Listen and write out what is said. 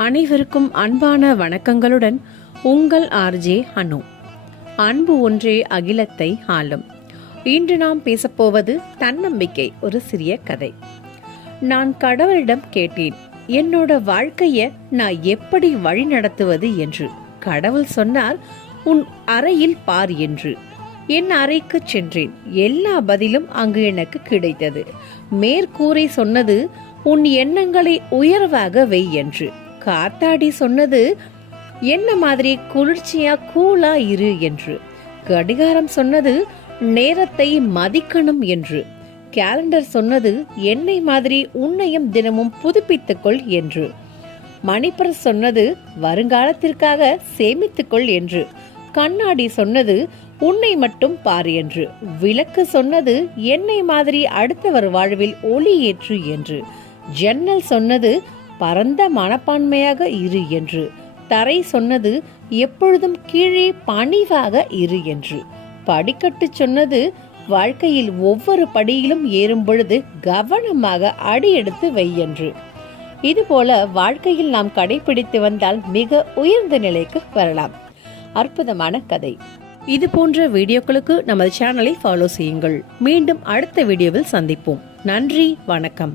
அனைவருக்கும் அன்பான வணக்கங்களுடன் உங்கள் ஆர்ஜே அனு. அன்பு ஒன்றே அகிலத்தை ஆளும். இன்று நாம் பேசப்போவது தன்னம்பிக்கை, ஒரு சிறிய கதை. நான் கடவுளிடம் கேட்டேன், என்னோட வாழ்க்கைய நான் எப்படி வழி நடத்துவது என்று. கடவுள் சொன்னார், உன் அறையில் பார் என்று. என் அறைக்கு சென்றேன். எல்லா பதிலும் அங்கு எனக்கு கிடைத்தது. மேற்கூரை சொன்னது, உன் எண்ணங்களை உயர்வாக வை என்று. காத்தாடி சொன்னது, என்ன மாதிரி குளிர்ச்சியா கூலா இரு என்று. கடிகாரம் சொன்னது, நேரத்தை மதிக்கணும் என்று. கேலண்டர் சொன்னது, என்னை மாதிரி உன்னையும் தினமும் புதுப்பித்துக்கொள் என்று. மணிப்பர் சொன்னது, வருங்காலத்திற்காக சேமித்துக்கொள் என்று. கண்ணாடி சொன்னது, உன்னை மட்டும் பார் என்று. விளக்கு சொன்னது, என்னை மாதிரி அடுத்தவர் வாழ்வில் ஒளி ஏற்று என்று. ஜன்னல் சொன்னது, பரந்த மனப்பான்மையாக இரு என்று. தரை சொன்னது, எப்பொழுதும் கீழே பணிவாக இரு என்று. படிக்கட்டு சொன்னது, வாழ்க்கையில் ஒவ்வொரு படியிலும் ஏறும் பொழுது கவனமாக அடி எடுத்து வை என்று. இதுபோல வாழ்க்கையில் நாம் கடைபிடித்து வந்தால் மிக உயர்ந்த நிலைக்கு வரலாம். அற்புதமான கதை. இது போன்ற வீடியோக்களுக்கு நமது சேனலை ஃபாலோ செய்யுங்கள். மீண்டும் அடுத்த வீடியோவில் சந்திப்போம். நன்றி, வணக்கம்.